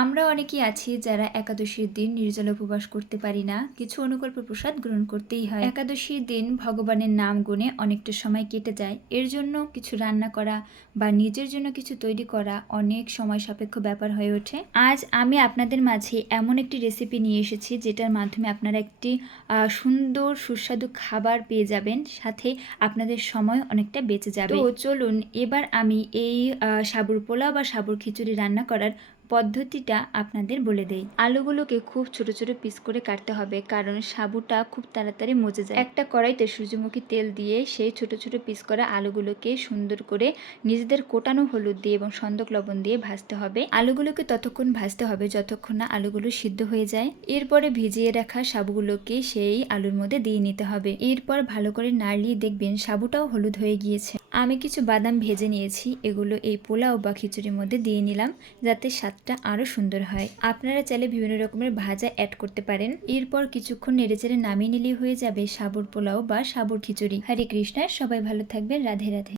আমরা অনেকেই আছি যারা একাদশীর দিন নির্জলা উপবাস করতে পারি না, কিছু অনুকল্প প্রসাদ গ্রহণ করতেই হয়। একাদশীর দিন ভগবানের নাম গুণে অনেকটা সময় কেটে যায়। এর জন্য কিছু রান্না করা বা নিজের জন্য কিছু তৈরি করা অনেক সময় সাপেক্ষ ব্যাপার হয়ে ওঠে। আজ আমি আপনাদের মাঝে এমন একটি রেসিপি নিয়ে এসেছি যেটার মাধ্যমে আপনারা একটি সুন্দর সুস্বাদু খাবার পেয়ে যাবেন, সাথে আপনাদের সময় অনেকটা বেঁচে যাবে। তো চলুন এবার আমি এই সাবুর পোলাও বা সাবুর খিচুড়ি রান্না করার পদ্ধতিটা আপনাদের বলে দেই। আলুগুলোকে খুব ছোট ছোট পিস করে কাটতে হবে, কারণ সাবুটা খুব তাড়াতাড়ি মজে যায়। একটা কড়াইতে সূর্যমুখী তেল দিয়ে সেই ছোট ছোট পিস করা আলুগুলোকে সুন্দর করে নিজেদের কোটানো হলুদ দিয়ে এবং সন্দক লবণ দিয়ে ভাজতে হবে। আলুগুলোকে ততক্ষণ ভাজতে হবে যতক্ষণ না আলুগুলো সিদ্ধ হয়ে যায়। এরপরে ভিজিয়ে রাখা সাবুগুলোকে সেই আলুর মধ্যে দিয়ে নিতে হবে। এরপর ভালো করে নাড়িয়ে দেখবেন সাবুটাও হলুদ হয়ে গিয়েছে। আমি কিছু বাদাম ভেজে নিয়েছি, এগুলো এই পোলাও বা খিচুড়ির মধ্যে দিয়ে নিলাম যাতে স্বাদটা আরও সুন্দর হয়। আপনারা চাইলে বিভিন্ন রকমের ভাজা অ্যাড করতে পারেন। এরপর কিছুক্ষণ নেড়েচেড়ে নামিয়ে নিলেই হয়ে যাবে সাবুর পোলাও বা সাবুর খিচুড়ি। হরে কৃষ্ণা, সবাই ভালো থাকবেন। রাধে রাধে।